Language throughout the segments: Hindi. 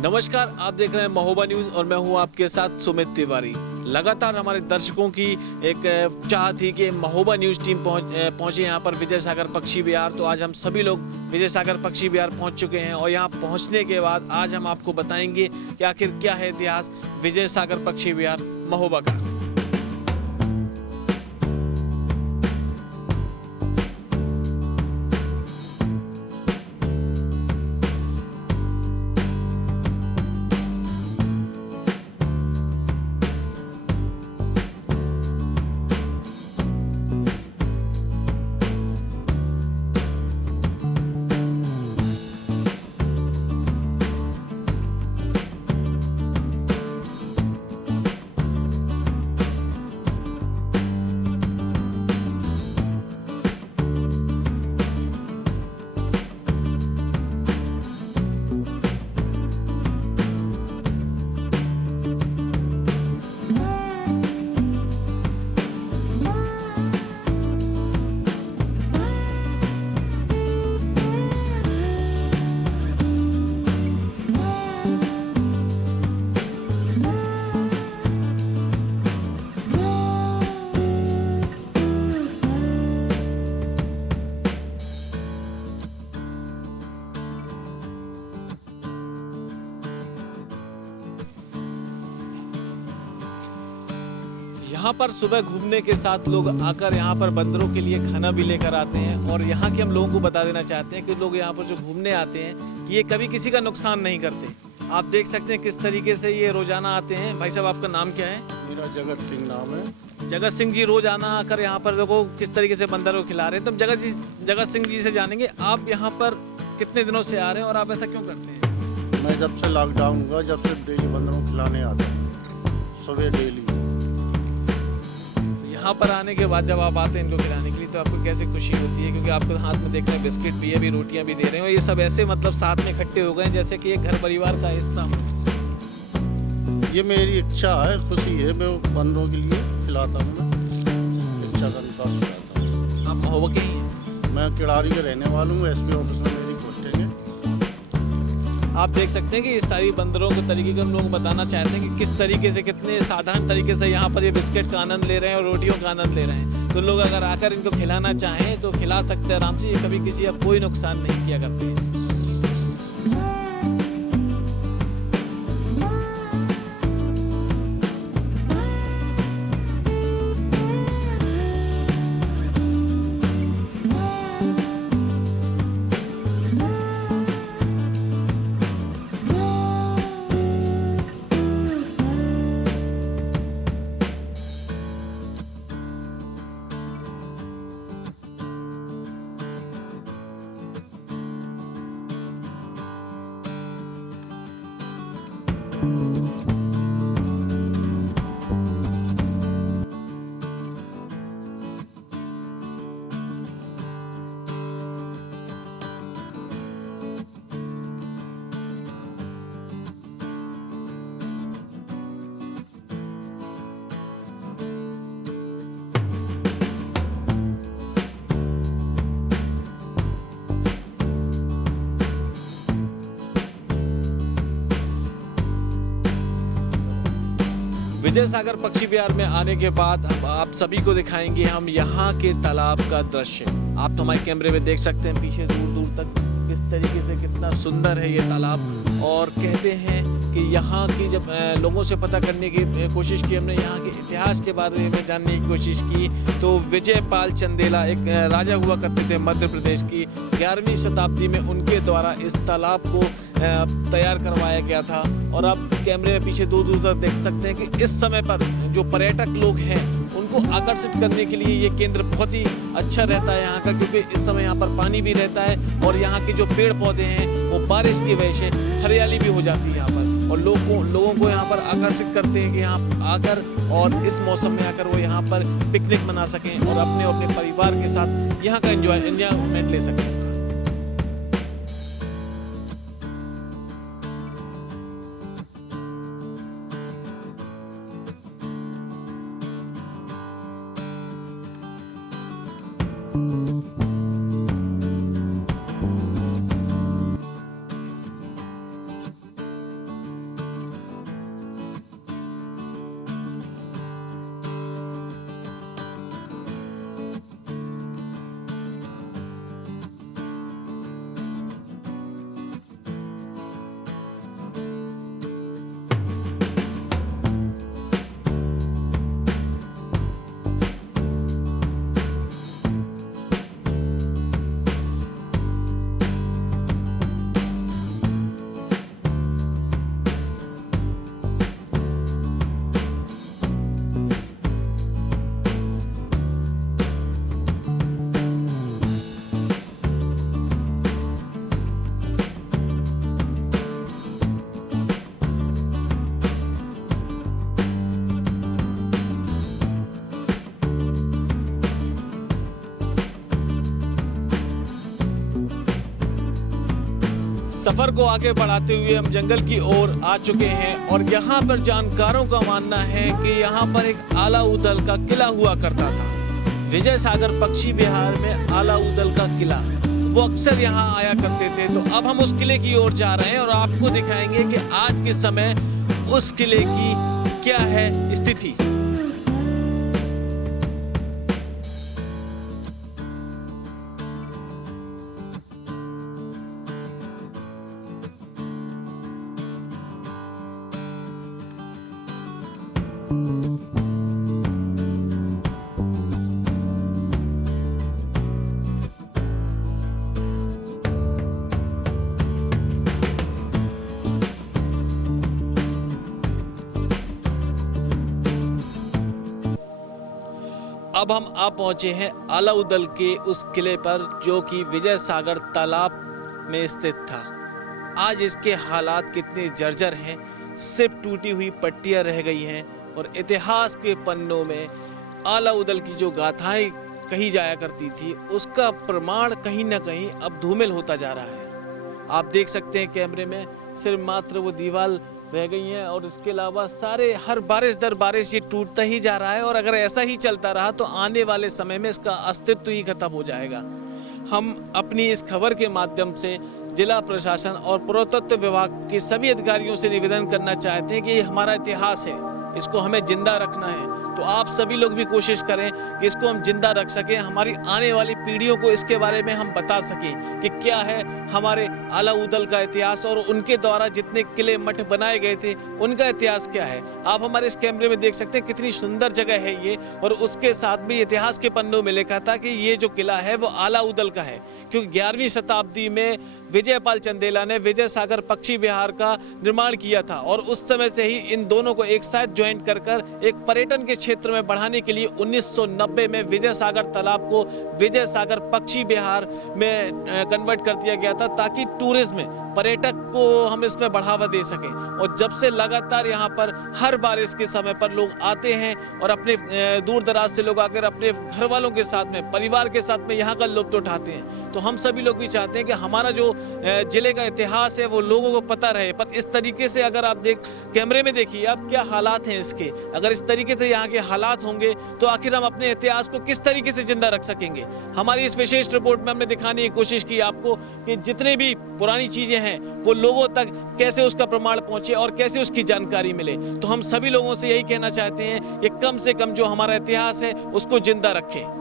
नमस्कार, आप देख रहे हैं महोबा न्यूज और मैं हूं आपके साथ सुमित तिवारी। लगातार हमारे दर्शकों की एक चाह थी कि महोबा न्यूज टीम पहुंचे यहां पर विजय सागर पक्षी विहार। तो आज हम सभी लोग विजय सागर पक्षी विहार पहुंच चुके हैं और यहां पहुंचने के बाद आज हम आपको बताएंगे कि आखिर क्या है इतिहास विजय सागर पक्षी विहार महोबा का। यहाँ पर सुबह घूमने के साथ लोग आकर यहाँ पर बंदरों के लिए खाना भी लेकर आते हैं और यहाँ के हम लोगों को बता देना चाहते हैं कि लोग यहाँ पर जो घूमने आते हैं ये कभी किसी का नुकसान नहीं करते। आप देख सकते हैं किस तरीके से ये रोजाना आते हैं। भाई साहब, आपका नाम क्या है? मेरा जगत सिंह नाम है। जगत सिंह जी रोजाना आकर यहाँ पर देखो किस तरीके से बंदरों को खिला रहे हैं। तो जगत सिंह जी से जानेंगे आप यहाँ पर कितने दिनों से आ रहे हैं और आप ऐसा क्यों करते हैं? मैं जब से लॉकडाउन हुआ जब से डेली बंदरों को खिलाने आता हूँ, सुबह डेली। यहाँ पर आने के बाद जब आप आते हैं इनको खिलाने के लिए तो आपको कैसे खुशी होती है? क्योंकि आपके हाथ में देख रहे हैं बिस्किट भी है, अभी रोटियां भी दे रहे हैं और ये सब ऐसे मतलब साथ में इकट्ठे हो गए जैसे कि एक घर परिवार का हिस्सा हो। ये मेरी इच्छा है, खुशी है, मैं बंदरों के लिए खिलाता हूँ। मैं इच्छा का अनुसार खिलाता हूँ। आप महोबा के ही हैं? मैं किड़ारी का रहने वाला हूँ। एसपी ऑफिस में मेरी पोस्टिंग है। आप देख सकते हैं कि इस सारी बंदरों के तरीके का हम लोग बताना चाहते हैं कि किस तरीके से कितने साधारण तरीके से यहाँ पर ये बिस्किट का आनंद ले रहे हैं और रोटियों का आनंद ले रहे हैं। तो लोग अगर आकर इनको खिलाना चाहें तो खिला सकते हैं आराम से। ये कभी किसी का कोई नुकसान नहीं किया करते हैं। विजय सागर पक्षी विहार में आने के बाद आप सभी को दिखाएंगे हम यहाँ के तालाब का दृश्य। आप तो हमारे कैमरे में देख सकते हैं पीछे दूर दूर तक किस तरीके से कितना सुंदर है ये तालाब। और कहते हैं कि यहाँ की जब लोगों से पता करने की कोशिश की हमने, यहाँ के इतिहास के बारे में जानने की कोशिश की, तो विजय पाल चंदेला एक राजा हुआ करते थे मध्य प्रदेश की। 11वीं शताब्दी में उनके द्वारा इस तालाब को तैयार करवाया गया था। और आप कैमरे में पीछे दूर दूर तक देख सकते हैं कि इस समय पर जो पर्यटक लोग हैं उनको आकर्षित करने के लिए ये केंद्र बहुत ही अच्छा रहता है यहाँ का, क्योंकि इस समय यहाँ पर पानी भी रहता है और यहाँ के जो पेड़ पौधे हैं वो बारिश की वजह से हरियाली भी हो जाती है यहाँ पर। और लोगों को यहाँ पर आकर्षित करते हैं कि यहाँ आकर और इस मौसम में आकर वो यहाँ पर पिकनिक मना सकें और अपने परिवार के साथ यहाँ का एंजॉयमेंट ले सकें। सफर को आगे बढ़ाते हुए हम जंगल की ओर आ चुके हैं और यहाँ पर जानकारों का मानना है कि यहाँ पर एक आलाउदल का किला हुआ करता था। विजय सागर पक्षी विहार में आलाउदल का किला, वो अक्सर यहाँ आया करते थे। तो अब हम उस किले की ओर जा रहे हैं और आपको दिखाएंगे कि आज के समय उस किले की क्या है स्थिति। अब हम आ पहुंचे हैं आलाउदल के उस किले पर जो कि विजय सागर तालाब में स्थित था। आज इसके हालात कितने जर्जर हैं, सिर्फ टूटी हुई पट्टियां रह गई हैं और इतिहास के पन्नों में आलाउदल की जो गाथाएं कही जाया करती थी उसका प्रमाण कहीं ना कहीं अब धूमिल होता जा रहा है। आप देख सकते हैं कैमरे में सिर्फ मात्र वो दीवार रह गई हैं और इसके अलावा सारे हर बारिश दर बारिश ये टूटता ही जा रहा है और अगर ऐसा ही चलता रहा तो आने वाले समय में इसका अस्तित्व ही खत्म हो जाएगा। हम अपनी इस खबर के माध्यम से जिला प्रशासन और पुरातत्व विभाग के सभी अधिकारियों से निवेदन करना चाहते हैं कि ये हमारा इतिहास है, इसको हमें जिंदा रखना है। तो आप सभी लोग भी कोशिश करें कि इसको हम जिंदा रख सकें, हमारी आने वाली पीढ़ियों को इसके बारे में हम बता सकें कि क्या है हमारे आलाउदल का इतिहास और उनके द्वारा जितने किले मठ बनाए गए थे उनका इतिहास क्या है। आप हमारे इस कैमरे में देख सकते हैं कितनी सुंदर जगह है ये, और उसके साथ भी इतिहास के पन्नों में लिखा था कि ये जो किला है वो आलाउदल का है, क्योंकि 11वीं शताब्दी में विजयपाल चंदेला ने विजय सागर पक्षी विहार का निर्माण किया था और उस समय से ही इन दोनों को एक साथ ज्वाइंट कर एक पर्यटन के क्षेत्र में बढ़ाने के लिए 1990 में विजय सागर तालाब को विजय सागर पक्षी विहार में कन्वर्ट कर दिया गया था ताकि टूरिज्म पर्यटक को हम इसमें बढ़ावा दे सकें। और जब से लगातार यहाँ पर हर बारिश के समय पर लोग आते हैं और अपने दूर दराज से लोग आकर अपने घर वालों के साथ में परिवार के साथ में यहाँ का लुत्फ उठाते हैं। तो हम सभी लोग भी चाहते हैं कि हमारा जो जिले का इतिहास है वो लोगों को पता रहे। पर इस तरीके से अगर आप कैमरे में देखिए आप क्या हालात हैं इसके, अगर इस तरीके से यहाँ के हालात होंगे तो आखिर हम अपने इतिहास को किस तरीके से जिंदा रख सकेंगे। हमारी इस विशेष रिपोर्ट में हमने दिखाने की कोशिश की आपको कि जितने भी पुरानी चीजें हैं वो लोगों तक कैसे उसका प्रमाण पहुंचे और कैसे उसकी जानकारी मिले। तो हम सभी लोगों से यही कहना चाहते हैं कि कम से कम जो हमारा इतिहास है उसको जिंदा रखें।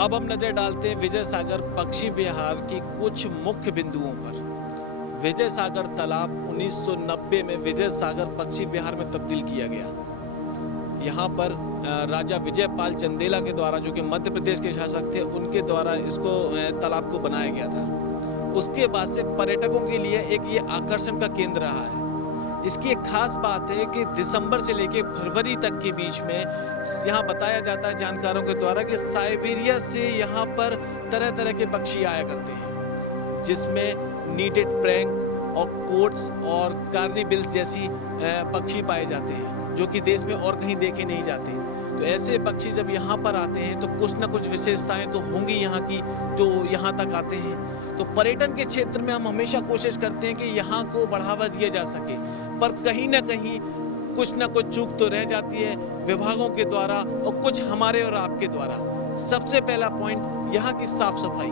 अब हम नजर डालते हैं विजय सागर पक्षी विहार की कुछ मुख्य बिंदुओं पर। विजय सागर तालाब 1990 में विजय सागर पक्षी विहार में तब्दील किया गया। यहाँ पर राजा विजयपाल चंदेला के द्वारा, जो कि मध्य प्रदेश के शासक थे, उनके द्वारा इसको तालाब को बनाया गया था। उसके बाद से पर्यटकों के लिए एक ये आकर्षण का केंद्र रहा है। इसकी एक खास बात है कि दिसंबर से लेकर फरवरी तक के बीच में यहाँ बताया जाता है जानकारों के द्वारा कि साइबेरिया से यहाँ पर तरह तरह के पक्षी आया करते हैं, जिसमें नीडेड प्रैंक और कोट्स और कार्निबिल्स जैसी पक्षी पाए जाते हैं जो कि देश में और कहीं देखे नहीं जाते। तो ऐसे पक्षी जब यहाँ पर आते हैं तो कुछ ना कुछ विशेषताएं तो होंगी यहाँ की जो यहाँ तक आते हैं। तो पर्यटन के क्षेत्र में हम हमेशा कोशिश करते हैं कि यहाँ को बढ़ावा दिया जा सके, पर कहीं ना कहीं कुछ ना कुछ चूक तो रह जाती है विभागों के द्वारा और कुछ हमारे और आपके द्वारा। सबसे पहला पॉइंट यहाँ की साफ सफाई।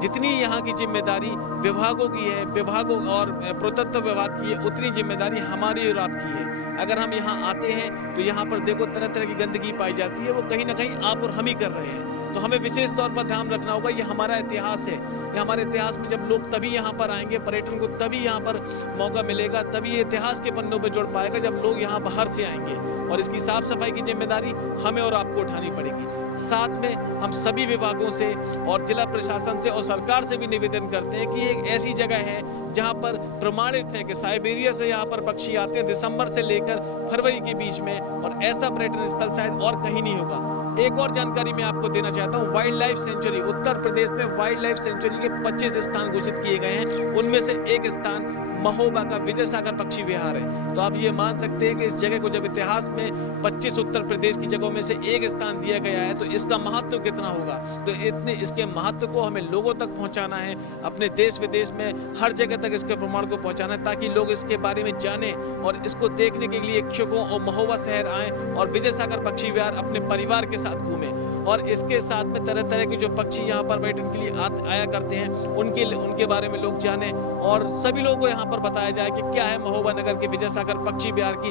जितनी यहाँ की जिम्मेदारी विभागों की है, विभागों और पुरातत्व विभाग की है, उतनी जिम्मेदारी हमारी और आपकी है। अगर हम यहाँ आते हैं तो यहाँ पर देखो तरह तरह की गंदगी पाई जाती है, वो कहीं ना कहीं आप और हम ही कर रहे हैं। तो हमें विशेष तौर पर ध्यान रखना होगा, ये हमारा इतिहास है। ये हमारे इतिहास में जब लोग तभी यहाँ पर आएंगे, पर्यटन को तभी यहाँ पर मौका मिलेगा, तभी ये इतिहास के पन्नों पर जुड़ पाएगा जब लोग यहाँ बाहर से आएंगे। और इसकी साफ सफाई की जिम्मेदारी हमें और आपको उठानी पड़ेगी। साथ में हम सभी विभागों से और जिला प्रशासन से और सरकार से भी निवेदन करते हैं कि ये एक ऐसी जगह है जहां पर प्रमाणित है कि साइबेरिया से यहाँ पर पक्षी आते हैं दिसंबर से लेकर फरवरी के बीच में, और ऐसा पर्यटन स्थल शायद और कहीं नहीं होगा। एक और जानकारी मैं आपको देना चाहता हूँ, wild life sanctuary Uttar Pradesh में वाइल्ड लाइफ सेंचुरी के 25 स्थान घोषित किए गए हैं। उनमें से एक स्थान महोबा का विजय सागर पक्षी विहार है। तो आप ये मान सकते हैं कि इस जगह को जब इतिहास में 25 उत्तर प्रदेश की जगहों में से एक स्थान दिया गया है तो इसका महत्व कितना होगा। तो इतने इसके महत्व को हमें लोगों तक पहुंचाना है, अपने देश विदेश में हर जगह तक इसके प्रमाण को पहुंचाना है, ताकि लोग इसके बारे में जाने और इसको देखने के लिए इच्छुकों और महोबा शहर आए और विजय सागर पक्षी विहार अपने परिवार के साथ घूमें। और इसके साथ में तरह तरह के जो पक्षी यहाँ पर पर्यटन के लिए आया करते हैं उनके बारे में लोग जाने और सभी लोगों को यहाँ पर बताया जाए कि क्या है महोबा नगर के विजय सागर पक्षी विहार की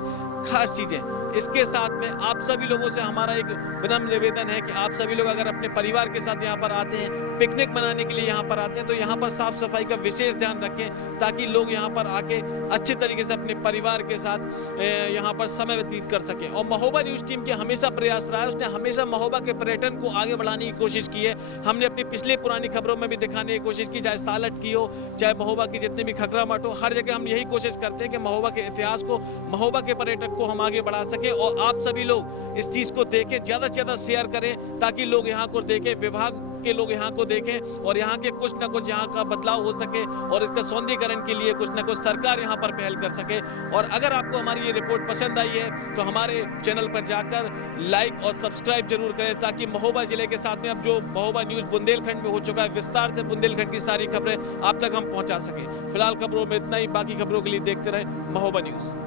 खास चीजें। इसके साथ में आप सभी लोगों से हमारा एक विनम्र निवेदन है कि आप सभी लोग अगर अपने परिवार के साथ यहाँ पर आते हैं, पिकनिक मनाने के लिए यहाँ पर आते हैं, तो यहाँ पर साफ सफाई का विशेष ध्यान रखें ताकि लोग यहाँ पर आके अच्छे तरीके से अपने परिवार के साथ यहाँ पर समय व्यतीत कर सकें। और महोबा न्यूज़ टीम के हमेशा प्रयास रहा है, उसने हमेशा महोबा के पर्यटन को आगे बढ़ाने की कोशिश की है। हमने अपनी पिछली पुरानी खबरों में भी दिखाने की कोशिश की, चाहे सालट की हो, चाहे महोबा की जितने भी खखरा मठ हो, हर जगह हम यही कोशिश करते हैं कि महोबा के इतिहास को, महोबा के पर्यटक को हम आगे बढ़ा सकें। और आप सभी लोग इस चीज को देखें, ज्यादा से ज्यादा शेयर करें ताकि लोग यहाँ को देखें, विभाग के लोग यहाँ को देखें और यहाँ के कुछ ना कुछ यहाँ का बदलाव हो सके और इसका सौंदर्यीकरण के लिए कुछ ना कुछ सरकार यहाँ पर पहल कर सके। और अगर आपको हमारी ये रिपोर्ट पसंद आई है तो हमारे चैनल पर जाकर लाइक और सब्सक्राइब जरूर करें ताकि महोबा जिले के साथ में अब जो महोबा न्यूज़ बुंदेलखंड में हो चुका है, विस्तार से बुंदेलखंड की सारी खबरें आप तक हम पहुँचा सकें। फिलहाल खबरों में इतना ही, बाकी खबरों के लिए देखते रहें महोबा न्यूज़।